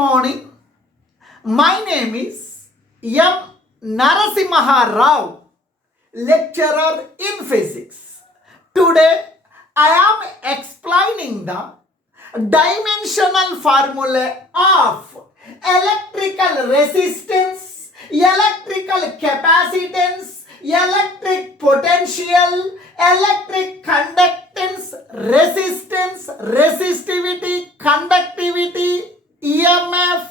morning. My name is M. Narasimha Rao, lecturer in physics. Today I am explaining the dimensional formula of electrical resistance, electrical capacitance, electric potential, electric conductance, resistance, resistivity, conductivity, EMF,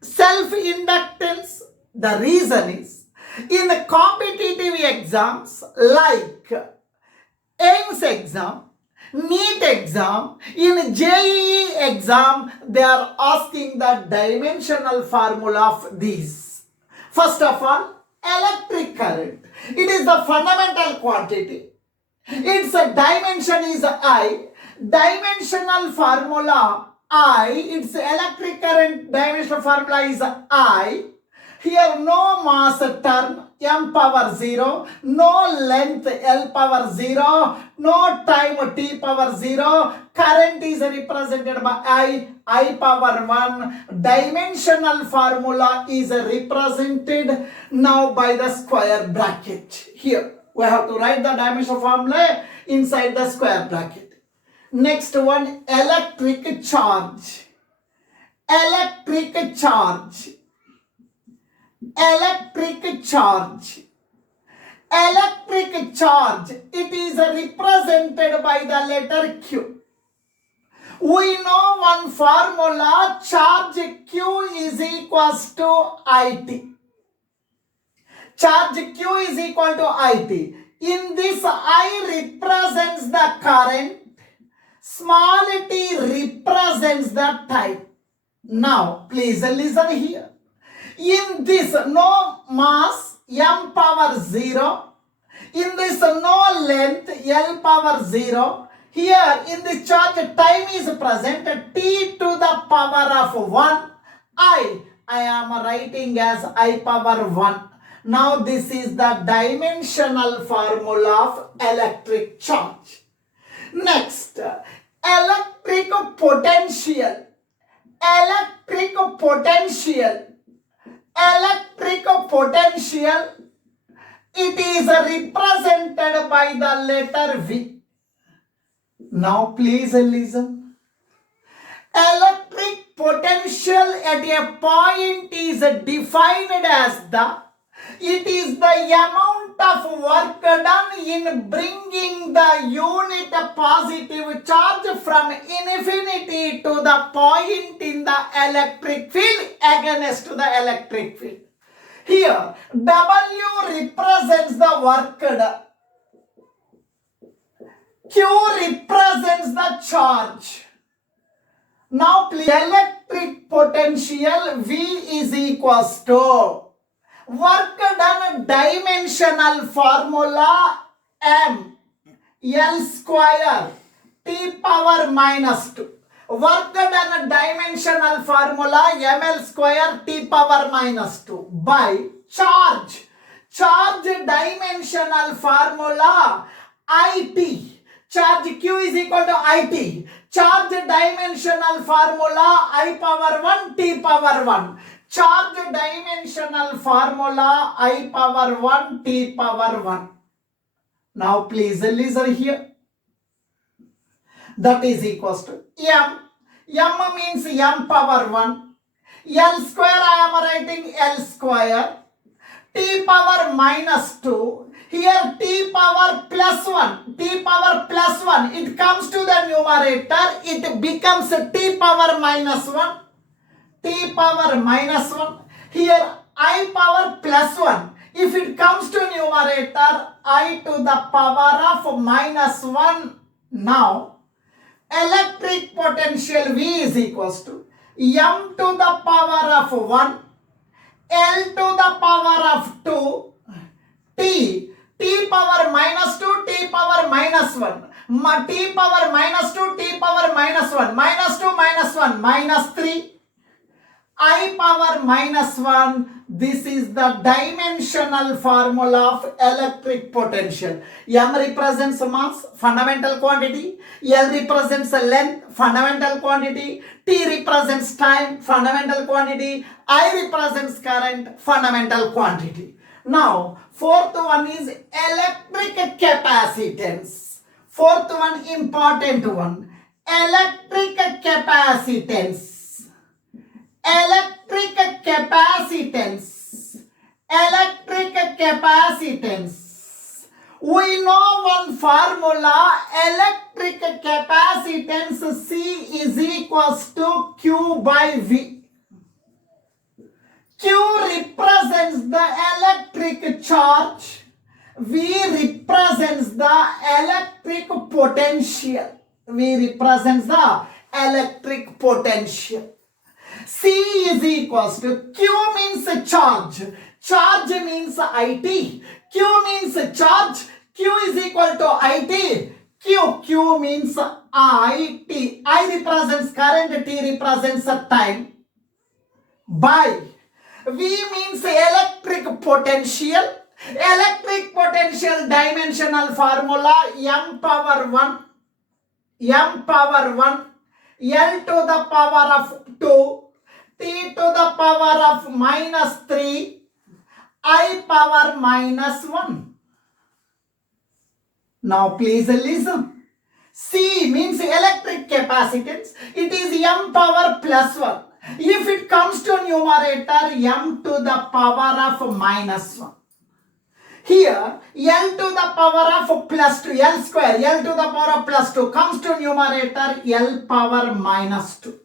self-inductance. The reason is, in the competitive exams like AIMS exam, NEET exam, in JEE exam, they are asking the dimensional formula of these. First of all, electric current. It is the fundamental quantity. Its dimension is I. Dimensional formula I. Its electric current dimensional formula is I. Here no mass term m power 0, no length L power 0, no time t power 0. Current is represented by I power 1. Dimensional formula is represented now by the square bracket. Here we have to write the dimensional formula inside the square bracket. Next one, electric charge. Electric charge. Electric charge. Electric charge. It is represented by the letter Q. We know one formula, charge Q is equals to IT. Charge Q is equal to IT. In this, I represents the current, small t represents the time. Now, please listen here. In this, no mass m power 0. In this, no length L power 0. Here, in the charge, time is present t to the power of 1. I am writing as I power 1. Now, this is the dimensional formula of electric charge. Next, electric potential. Electric potential. Electric potential, it is represented by the letter V. Now please listen. Electric potential at a point is defined as it is the amount of work done in bringing the unit positive charge from infinity to the point in the electric field against the electric field. Here, W represents the work done. Q represents the charge. Now, please, electric potential V is equals to work done dimensional formula M L square T power minus 2. Work done dimensional formula ML square T power minus 2 by charge. Charge dimensional formula IT. Charge Q is equal to IT. Charge dimensional formula I power 1 T power 1. Charge dimensional formula I power 1 T power 1. Now please listen here. That is equals to M. M means M power 1. L square I am writing L square. T power minus 2. Here T power plus 1. T power plus 1. It comes to the numerator. It becomes T power minus 1. T power minus 1. Here I power plus 1. If it comes to numerator, I to the power of minus 1. Now, electric potential V is equals to M to the power of 1, L to the power of 2, T power minus 2, T power minus 1. T power minus 2, T power minus 1. Minus 2 minus 1, minus 3. I power minus 1, this is the dimensional formula of electric potential. M represents mass, fundamental quantity. L represents length, fundamental quantity. T represents time, fundamental quantity. I represents current, fundamental quantity. Now, fourth one is electric capacitance. Fourth one, important one. Electric capacitance. Electric capacitance. Electric capacitance. We know one formula. Electric capacitance C is equals to Q by V. Q represents the electric charge. V represents the electric potential. V represents the electric potential. C is equals to Q means charge. Charge means IT. Q means charge. Q is equal to IT. Q means IT. I represents current, T represents time. By V means electric potential. Electric potential dimensional formula M power 1. M power 1. L to the power of 2. T to the power of minus 3, I power minus 1. Now please listen. C means electric capacitance. It is M power plus 1. If it comes to numerator, M to the power of minus 1. Here, L to the power of plus 2, L square, L to the power of plus 2 comes to numerator, L power minus 2.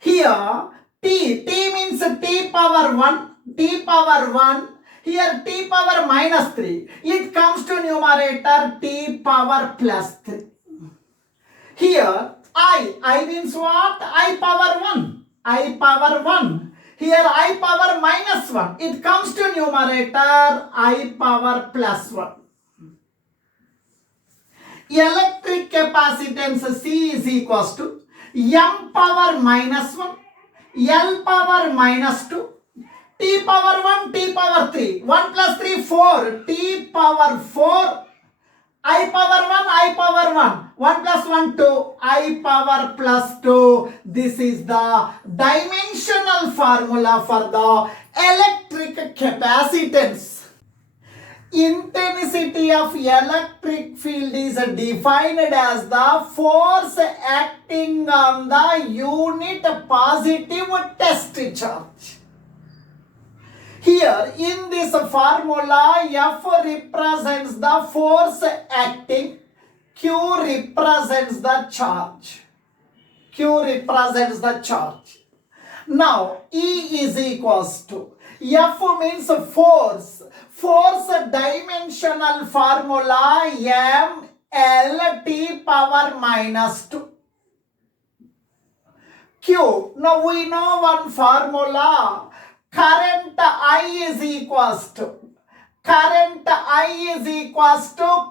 Here, T means T power 1, T power 1. Here T power minus 3. It comes to numerator T power plus 3. Here I means what? I power 1. I power 1. Here I power minus 1. It comes to numerator I power plus 1. Electric capacitance C is equals to M power minus 1. L power minus 2, T power 1, T power 3, 1 plus 3, 4, T power 4, I power 1, I power 1, 1 plus 1, 2, I power plus 2. This is the dimensional formula for the electric capacitance. Intensity of electric field is defined as the force acting on the unit positive test charge. Here in this formula, F represents the force acting, Q represents the charge. Q represents the charge. Now E is equals to F means force. Force dimensional formula M L T power minus 2. Q. Now we know one formula. Current I is equals to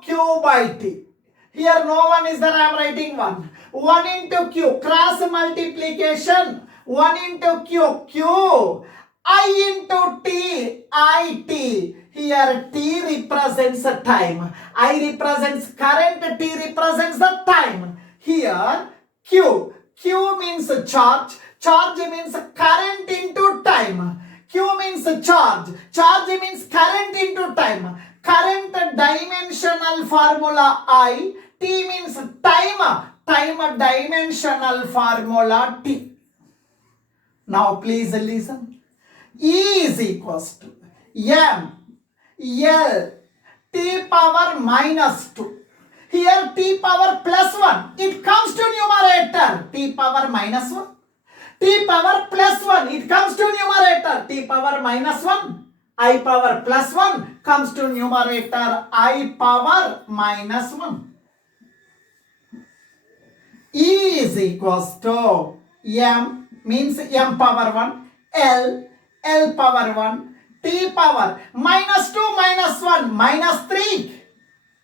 Q by T. Here no one is there, I am writing 1. 1 into Q. Cross multiplication. 1 into Q. I into T. IT. Here T represents the time. I represents current. T represents the time. Here Q. Q means charge. Charge means current into time. Q means charge. Charge means current into time. Current dimensional formula I. T means time. Time dimensional formula T. Now please listen. E is equals to M L T power minus 2. Here T power plus 1. It comes to numerator. T power minus 1. T power plus 1. It comes to numerator. T power minus 1. I power plus 1 comes to numerator. I power minus 1. E is equals to M means M power 1. L power 1. T power minus 2 minus 1 minus 3.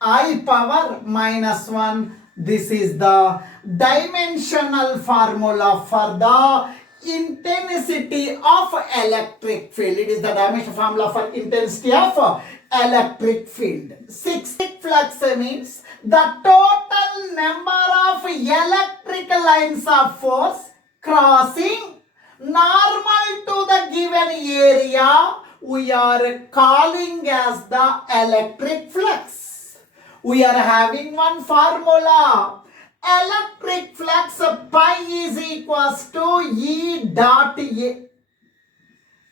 I power minus 1. This is the dimensional formula for the intensity of electric field. It is the dimension formula for intensity of electric field. 6. Flux means the total number of electric lines of force crossing normal to the given area we are calling as the electric flux. We are having one formula. Electric flux pi is equals to E dot A.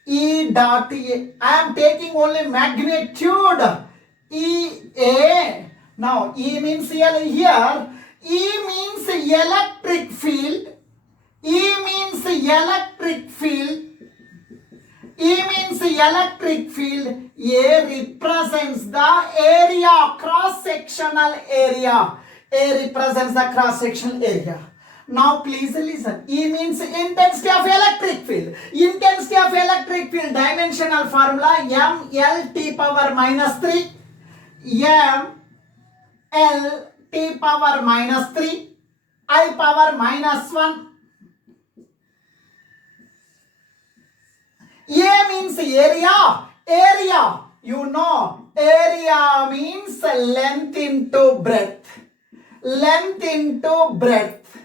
E dot A. I am taking only magnitude. E A. Now E means L here. E means electric field. E means electric field. E means electric field. A represents the area, cross-sectional area. A represents the cross-sectional area. Now please listen. E means intensity of electric field. Intensity of electric field, dimensional formula m L T power minus 3. M L T power minus 3. I power minus 1. A means area. Area. You know, area means length into breadth. Length into breadth.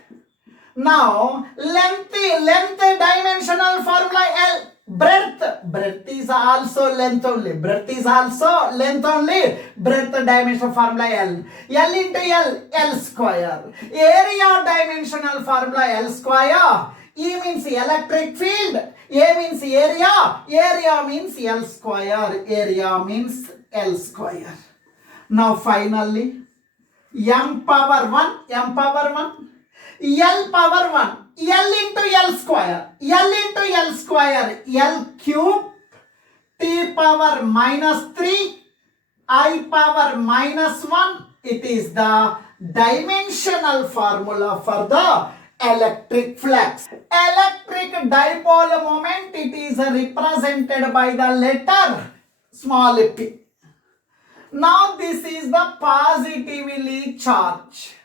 Now, length dimensional formula L. Breadth is also length only. Breadth is also length only. Breadth dimensional formula L. L into L, L square. Area dimensional formula L square. E means electric field. A means area. Area means L square. Area means L square. Now finally, m power 1, L power 1, L into L square, L into L square, L cube, T power minus 3, I power minus 1. It is the dimensional formula for the electric flux. Electric dipole moment, it is represented by the letter small p. Now this is the positively charge.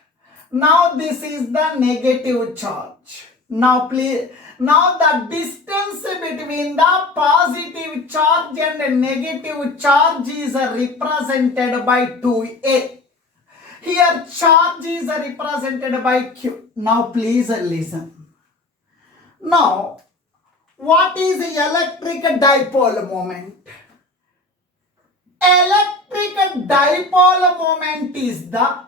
Now this is the negative charge. Now please, now the distance between the positive charge and negative charge is represented by 2a. Here charge is represented by q. Now please listen. Now what is the electric dipole moment? Electric dipole moment is the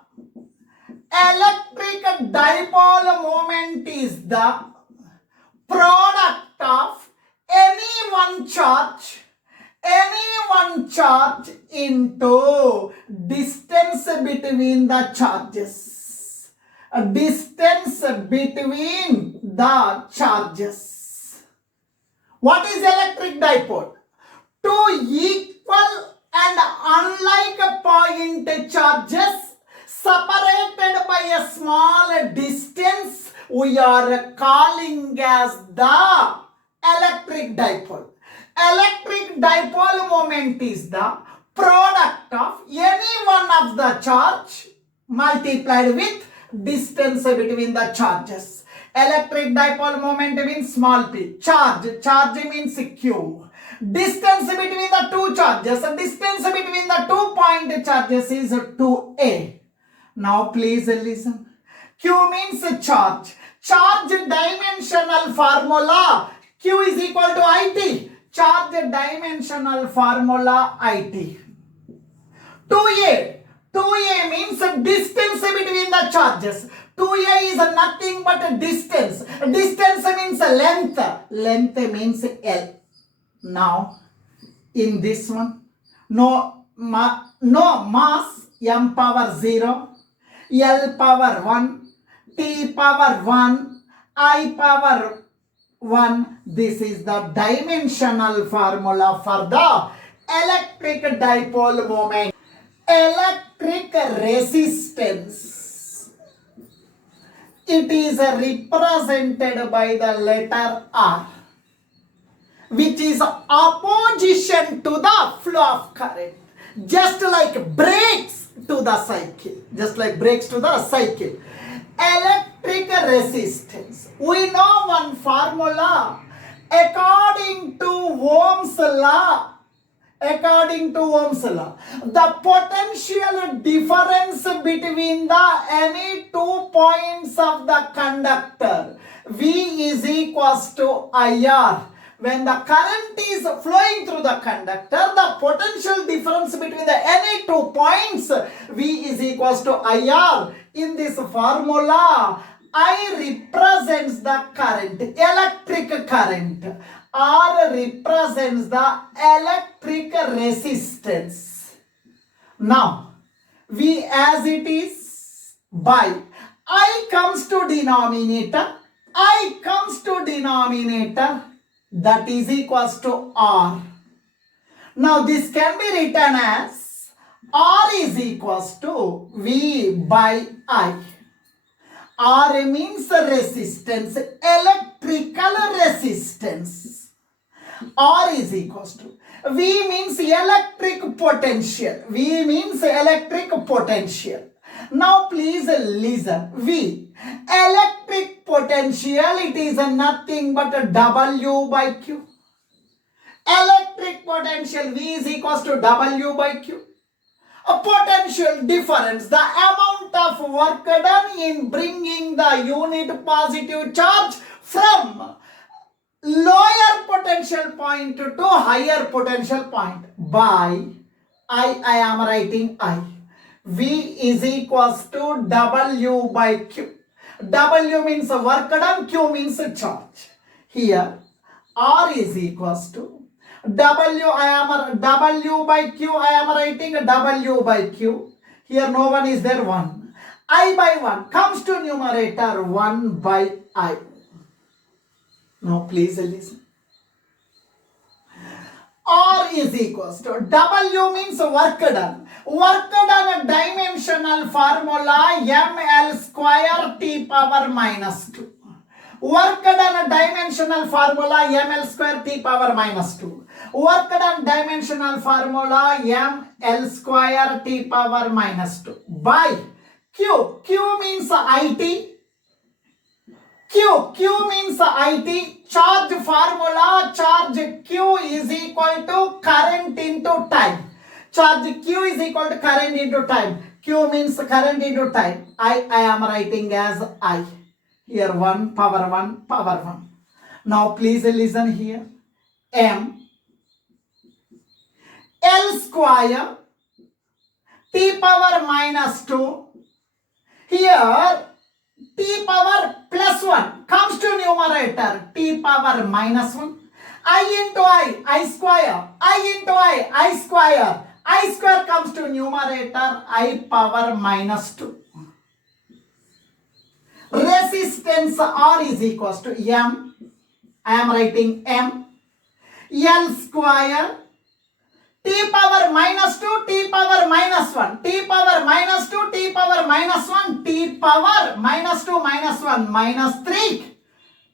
product of any one charge into distance between the charges. Distance between the charges. What is electric dipole? Two equal and unlike point charges separated by a small distance we are calling as the electric dipole. Electric dipole moment is the product of any one of the charge multiplied with distance between the charges. Electric dipole moment means small p. Charge means q. Distance between the two charges, distance between the 2 point charges is 2a. Now please listen. Q means charge. Charge dimensional formula. Q is equal to IT. Charge dimensional formula IT. 2a. 2a means distance between the charges. 2a is nothing but distance. Distance means length. Length means L. Now, in this one, no mass, m power 0, L power 1, T power 1, I power 1. This is the dimensional formula for the electric dipole moment. Electric resistance. It is represented by the letter R, which is opposition to the flow of current, just like brakes to the cycle. Electric electric resistance. We know one formula according to Ohm's law. According to Ohm's law, the potential difference between any 2 points of the conductor V is equals to IR. When the current is flowing through the conductor, the potential difference between any 2 points V is equals to IR. In this formula, I represents the current, electric current. R represents the electric resistance. Now, V as it is by I comes to denominator, I comes to denominator, that is equals to R. Now, this can be written as R is equals to V by I. R means resistance, electrical resistance. R is equals to V means electric potential. V means electric potential. Now please listen. V, electric potential, it is nothing but W by Q. Electric potential V is equals to W by Q. A potential difference, the amount of work done in bringing the unit positive charge from lower potential point to higher potential point by I am writing I. V is equals to W by Q. W means work done, Q means charge. Here R is equals to W by Q, I am writing W by Q. Here no one is there, 1. I by 1 comes to numerator, 1 by I. Now please listen. R is equals to W means work done. Work done dimensional formula ml square t power minus 2. Work done dimensional formula ml square t power minus 2. Work done dimensional formula ml square t power minus 2 by Q. Q means IT. Q means IT. Charge formula, charge Q is equal to current into time. Charge Q is equal to current into time. Q means current into time. I am writing as I. Here 1 power 1 power 1. Now please listen here. M L square t power minus 2. Here t power plus 1 comes to numerator, t power minus 1. I into I square. I into I square. I square comes to numerator, I power minus 2. Resistance R is equals to M. I am writing M. L square t power minus 2, t power minus 1, t power minus 2, t power minus 1, t power minus 2 minus 1 minus 3,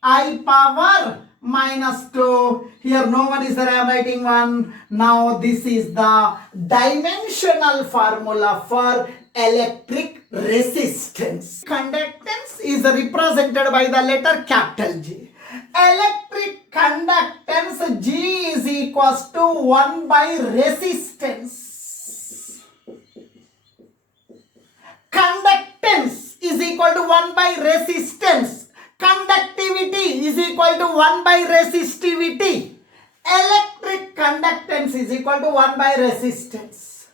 I power minus 2. Here no one is there, I am writing 1. Now this is the dimensional formula for electric resistance. Conductance is represented by the letter capital G. Electric conductance G is equals to 1 by resistance. Conductance is equal to 1 by resistance. Conductivity is equal to 1 by resistivity. Electric conductance is equal to 1 by resistance.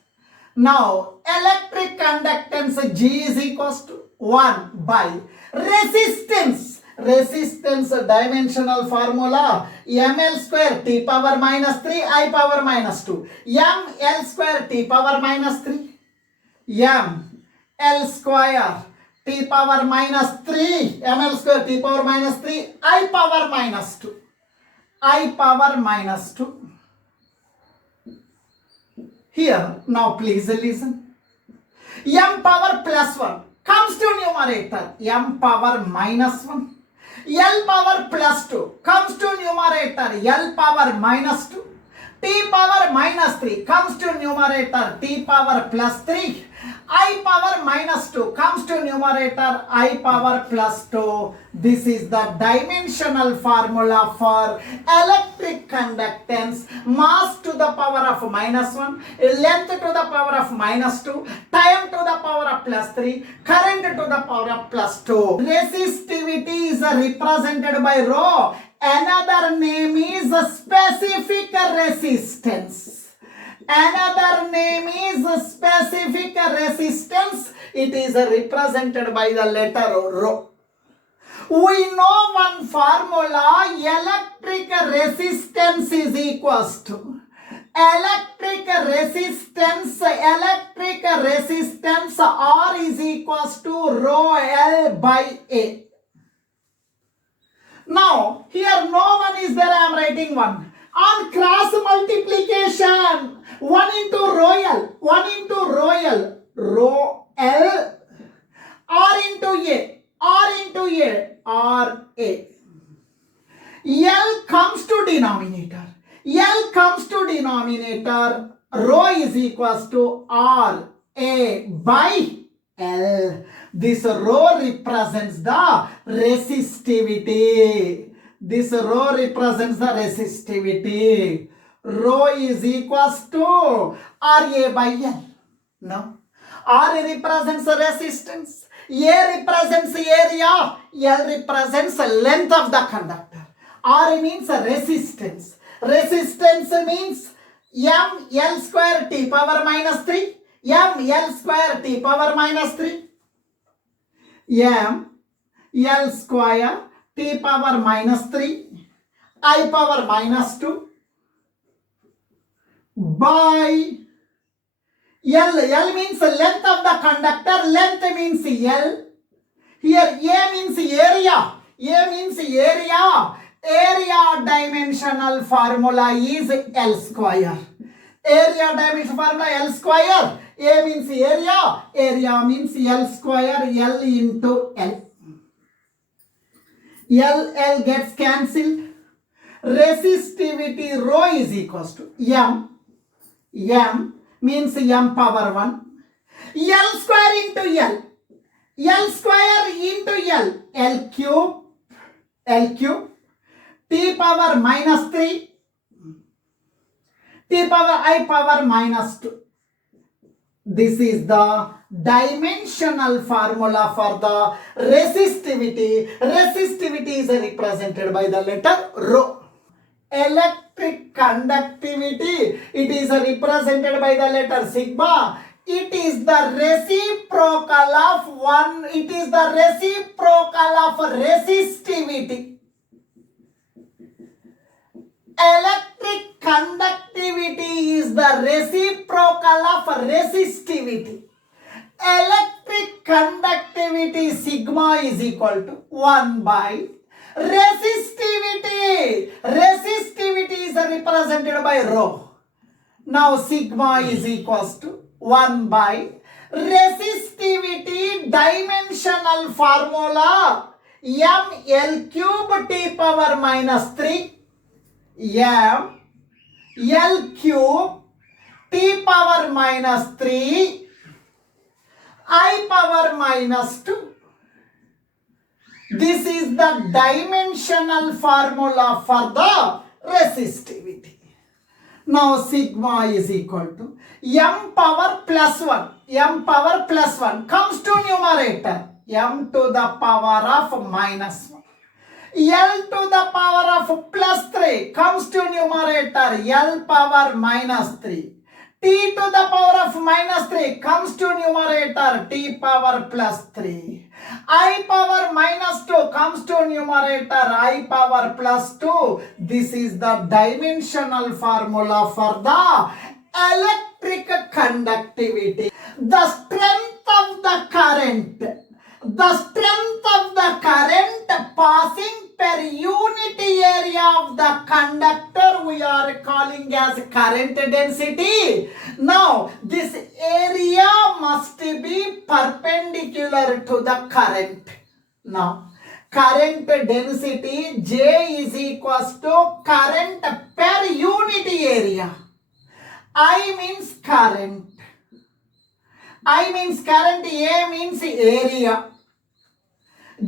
Now, electric conductance G is equals to 1 by resistance. Resistance dimensional formula ml square t power minus 3 I power minus 2. ml square t power minus 3. ml square t power minus 3. ml square t power minus 3 I power minus 2. I power minus 2. Here, now please listen. M power plus 1 comes to numerator, m power minus 1. L power plus 2 comes to numerator, L power minus 2. T power minus 3 comes to numerator, T power plus 3. I power minus 2 comes to numerator, I power plus 2. This is the dimensional formula for electric conductance. Mass to the power of minus 1, length to the power of minus 2, time to the power of plus 3, current to the power of plus 2. Resistivity is represented by rho. Another name is specific resistance. Another name is specific resistance. It is represented by the letter rho. We know one formula, electric resistance is equals to electric resistance R is equals to rho L by A. Now, here no one is there, I am writing one. On cross multiplication, 1 into rho L, rho L, R into A, R A. L comes to denominator. Rho is equals to R A by L. This rho represents the resistivity. Rho is equals to RA by L. No. R represents resistance. A represents area. L represents length of the conductor. R means resistance. Resistance means M L square T power minus 3. M L square T power minus 3. M L square T power minus 3. I power minus 2. By L. L means length of the conductor. Length means L. Here A means area. Area dimensional formula is L square. Area dimensional formula L square. A means area. Area means L square. L into L. L gets cancelled. Resistivity rho is equals to M. M means M power 1. L square into L. L square into L. L cube. T power minus 3. T power I power minus 2. This is the dimensional formula for the resistivity. Resistivity is represented by the letter rho. Electric conductivity, it is represented by the letter sigma. It is the reciprocal of resistivity. Electric conductivity is the reciprocal of resistivity. Electric conductivity sigma is equal to 1 by resistivity. Resistivity is represented by rho. Now sigma is equals to 1 by resistivity dimensional formula ML cube T power minus 3 M L cube T power minus 3 I power minus 2. This is the dimensional formula for the resistivity. Now sigma is equal to M power plus 1. M power plus 1 comes to numerator. M to the power of minus 1. L to the power of plus 3 comes to numerator. L power minus 3. T to the power of minus 3 comes to numerator. T power plus 3. I power minus 2 comes to numerator. I power plus 2. This is the dimensional formula for the electric conductivity. The strength of the current passing per unit area of the conductor we are calling as current density. Now this area must be perpendicular to the current. Now current density J is equals to current per unit area. I means current. I means current, A means area.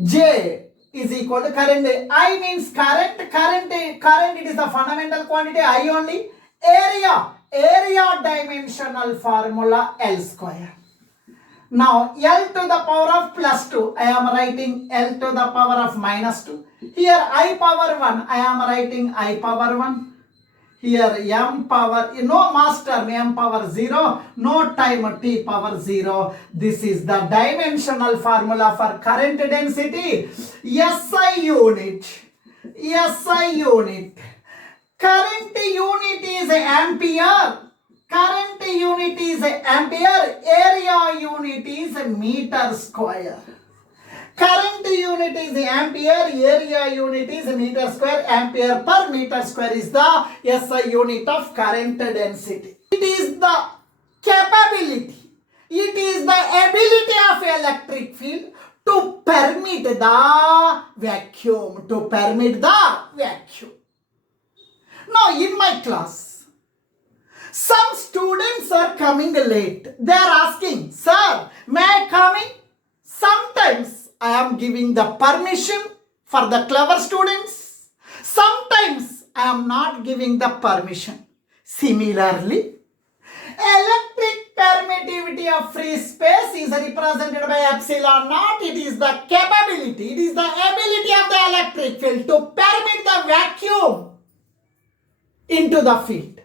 J is equal to current. I means current, it is the fundamental quantity, I only. Area dimensional formula L square. Now L to the power of plus 2, I am writing L to the power of minus 2. Here I power 1, I am writing I power 1. Here m power, no mass term, m power 0, no time t power 0. This is the dimensional formula for current density. SI unit. Current unit is ampere. Current unit is ampere. Area unit is meter square. Current unit is ampere, area unit is meter square, ampere per meter square is the SI unit of current density. It is the capability, it is the ability of electric field to permit the vacuum, Now in my class, some students are coming late. They are asking, sir, may I come in? Sometimes I am giving the permission for the clever students. Sometimes I am not giving the permission. Similarly, electric permittivity of free space is represented by epsilon naught. It is the capability, it is the ability of the electric field to permit the vacuum into the field.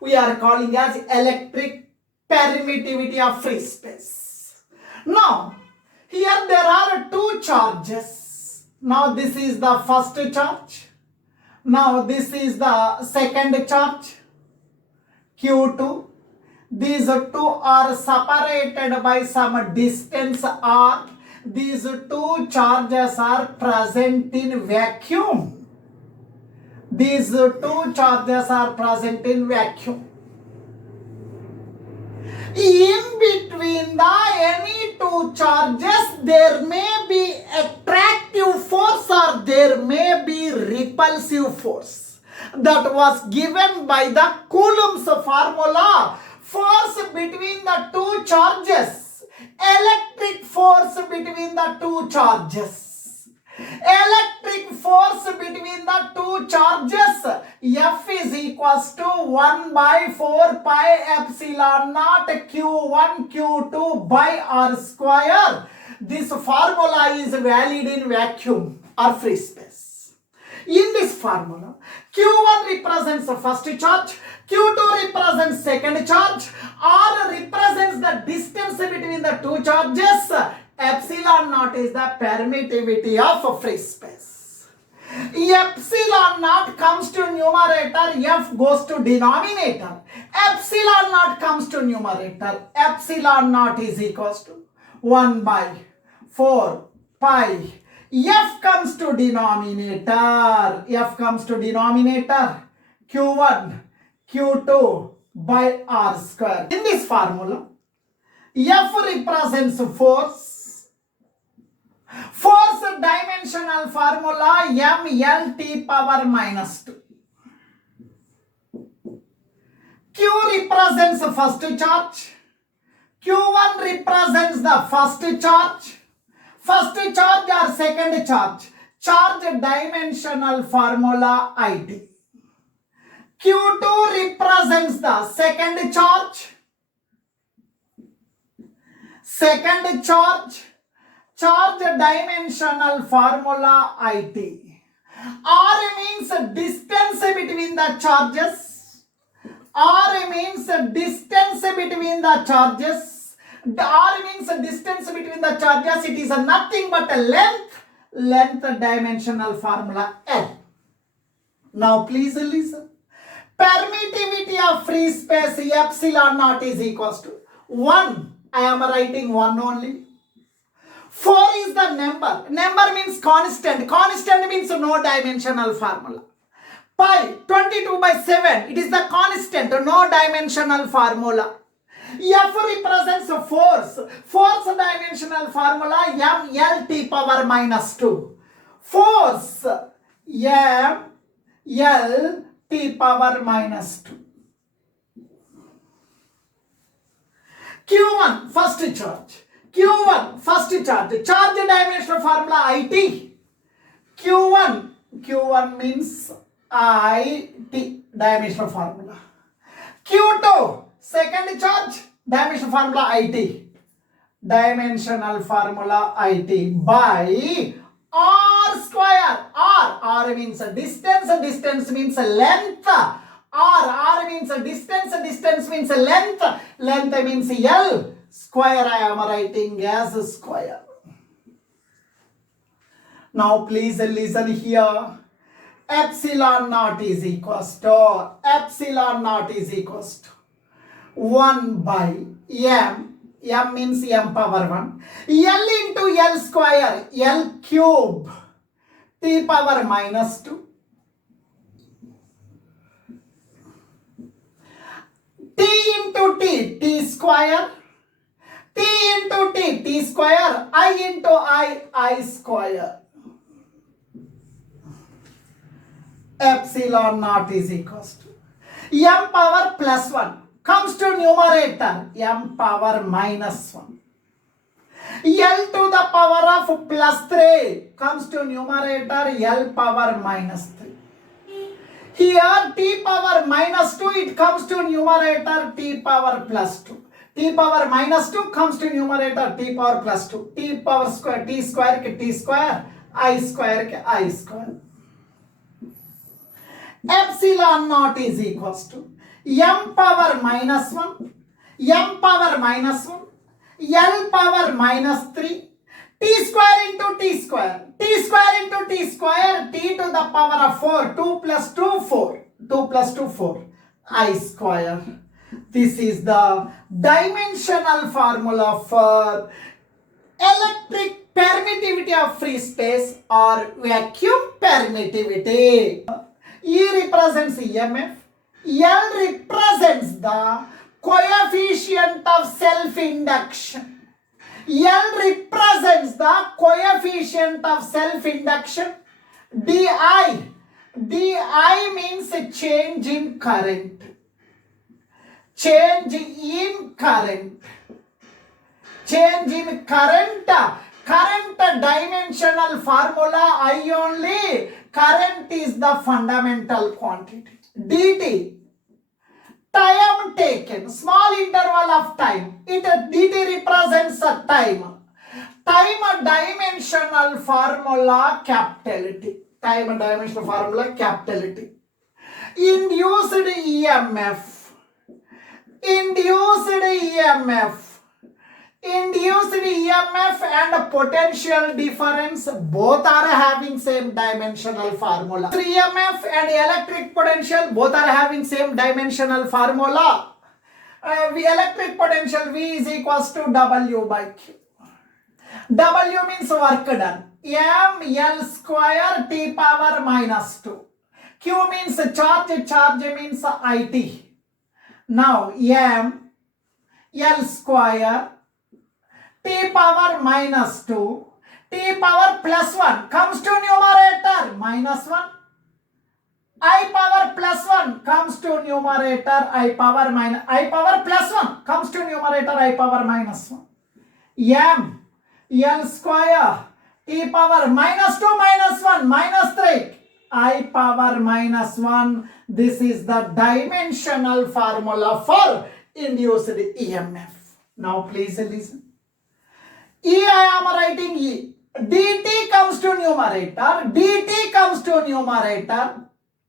We are calling as electric permittivity of free space. Now, here there are two charges. Now this is the first charge. Now this is the second charge, Q2. These two are separated by some distance r. These two charges are present in vacuum. These two charges are present in vacuum. In between the any two charges, there may be attractive force or there may be repulsive force. That was given by the Coulomb's formula. Force between the two charges. Electric force between the two charges. Electric force between the two charges, F is equals to 1 by 4 pi epsilon naught Q1 Q2 by R square. This formula is valid in vacuum or free space. In this formula, Q1 represents the first charge, Q2 represents second charge, R represents the distance between the two charges. Epsilon naught is the permittivity of free space. Epsilon naught comes to numerator, F goes to denominator. Epsilon naught comes to numerator. Epsilon naught is equals to 1 by 4 pi. F comes to denominator. F comes to denominator. Q1, Q2 by R square. In this formula, F represents force. Force dimensional formula mLT power minus 2. Q represents the first charge. Q1 represents the first charge. First charge or second charge. Charge dimensional formula IT. Q2 represents the second charge. Second charge. Charge dimensional formula IT. R means distance between the charges. R means distance between the charges. R means distance between the charges. It is nothing but a length dimensional formula L. Now please listen. Permittivity of free space epsilon naught is equals to 1. I am writing 1 only. 4 is the number. Number means constant. Constant means no dimensional formula. Pi, 22 by 7. It is the constant, no dimensional formula. F represents force. Force dimensional formula mLT power minus 2. Force mLT power minus 2. Q1 first charge. Q1 first charge. Charge dimensional formula IT. Q1 means IT dimensional formula. Q2 second charge dimensional formula IT. Dimensional formula IT by R square. R means distance, distance means length. R means distance, distance means length, length means L square. I am writing as square. Now please listen here. Epsilon naught is equals to 1 by M means M power 1, L into L square, L cube, T power minus 2, T into T square, T into T square, I into I square. Epsilon naught is equals to M power plus 1 comes to numerator, M power minus 1. L to the power of plus 3 comes to numerator, L power minus 3. Here T power minus 2, it comes to numerator, T power plus 2. T power minus 2 comes to numerator, T power plus 2. T power square, T square ke T square, I square ke I square. Epsilon naught is equals to M power minus 1, M power minus 1, L power minus 3, T square into T square, T square into T square, T to the power of 4, 2 plus 2, 4, 2 plus 2, 4, I square. This is the dimensional formula for electric permittivity of free space or vacuum permittivity. E represents EMF, L represents the coefficient of self-induction. L represents the coefficient of self-induction. Di means a change in current. Change in current. Change in current. Current dimensional formula I only. Current is the fundamental quantity. dt, time taken, small interval of time. dt represents a time. Time dimensional formula capital T. Time dimensional formula capital T. Induced EMF. Induced EMF and potential difference both are having same dimensional formula. EMF and electric potential both are having same dimensional formula. Electric potential V is equals to W by Q. W means work done. L square T power minus 2. Q means charge. Charge means IT. Now L square T power minus 2, T power plus 1 comes to numerator, minus 1. I power plus 1 comes to numerator, I power plus 1 comes to numerator, I power minus 1. L square T power minus 2 minus 1 minus 3, I power minus 1. This is the dimensional formula for induced EMF. Now please listen. E I am writing E. dt comes to numerator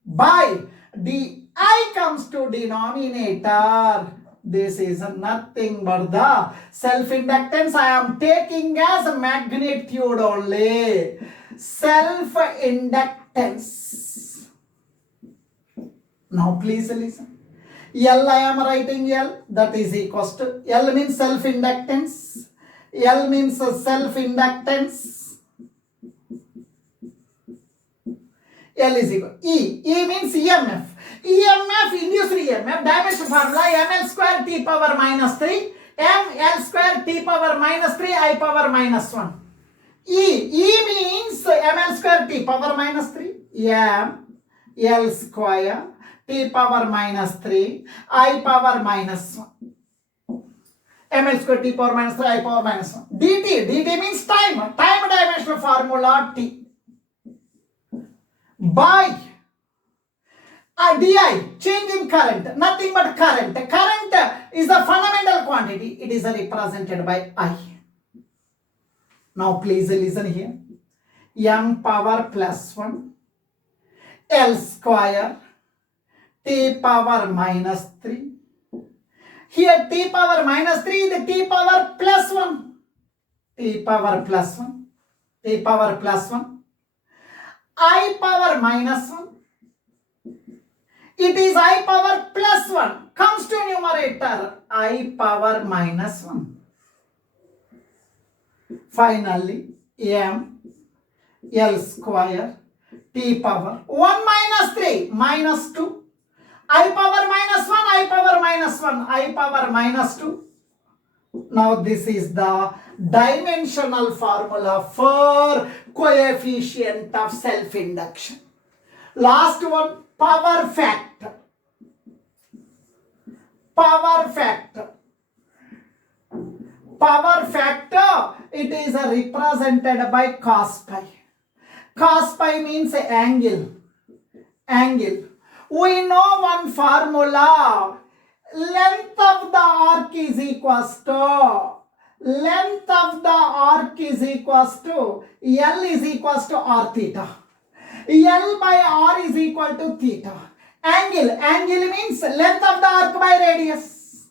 by di comes to denominator. This is nothing but the self-inductance. I am taking as a magnitude only. Self-inductance. Now please listen. L I am writing L, that is equals to, L means self-inductance. L means self-inductance. L is equal. E means EMF. EMF, induced EMF, dimension formula ml square T power minus 3, ml square T power minus 3, I power minus 1. E means ml square T power minus 3, L square T power minus 3, I power minus 1. ml square t power minus 3 I power minus 1. dt means time dimensional formula t by di, change in current, nothing but current. Current is the fundamental quantity. It is represented by I. Now please listen here. M power plus 1 L square t power minus 3. Here t power minus 3 is the t power plus 1. T power plus 1. T power plus 1. I power minus 1. It is I power plus 1. Comes to numerator. I power minus 1. Finally, M L square t power 1 minus 3 minus 2. I power minus 1. I power minus 1. I power minus 2. Now this is the dimensional formula for coefficient of self-induction. Last one, power factor. Power factor. Power factor, it is represented by cos pi. Cos pi means angle. Angle. We know one formula. Length of the arc is equals to L is equals to r theta. L by r is equal to theta. Angle means length of the arc by radius.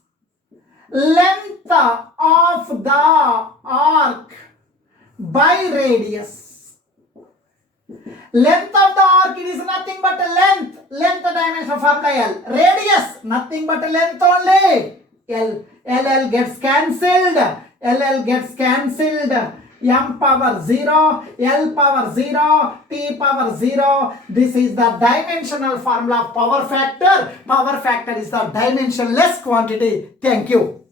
Length of the arc by radius. Length of the arc, it is nothing but length. Length dimension formula L. Radius, nothing but length only. L. LL gets cancelled. LL gets cancelled. M power 0, L power 0, T power 0. This is the dimensional formula of power factor. Power factor is the dimensionless quantity. Thank you.